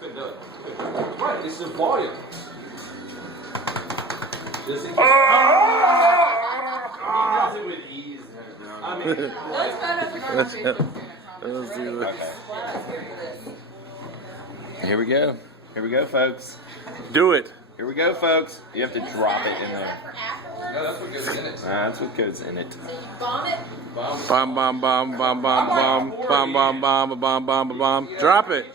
Couldn't do it. Right, this is volume. Just in case. He does it with ease. I mean, Let's go to the Let's do that. Here we go. Here we go, folks. Do it. Here we go, folks. You have to drop it in there. no, that's what goes in it. That's what goes in it. So you bomb it. Bomb. Bomb, bomb, bomb, bomb, bomb, bomb, bomb, bomb, bomb, bomb, bomb, bomb. Drop it.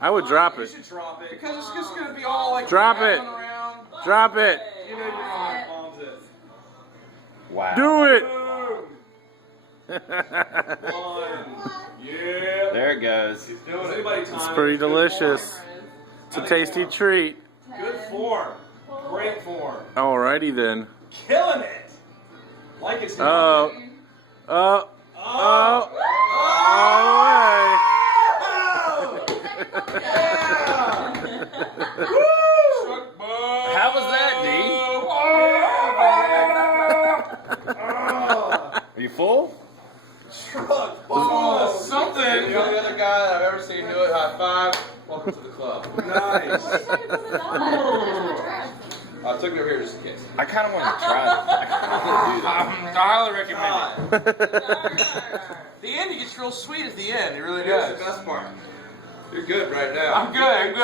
I would drop You it. should drop it because it's just gonna be all like Drop it. around. Drop it. You know your mom bombs it. Wow. Do it. Boom. One. Yeah. There it goes. He's doing it. It's pretty delicious. It's a tasty treat. Good form. Great form. Alrighty then. Killing it. Like it's Oh. Oh. Oh. All the How was that, D? Are you full? Truck ball. Something. You're the only other guy that I've ever seen do it. High five. Welcome to the club. Nice. I took it over here just in case. I kind of want to try it. I highly recommend it. The end, it gets real sweet at the end. It really does. That's the best part. You're good right now. I'm good.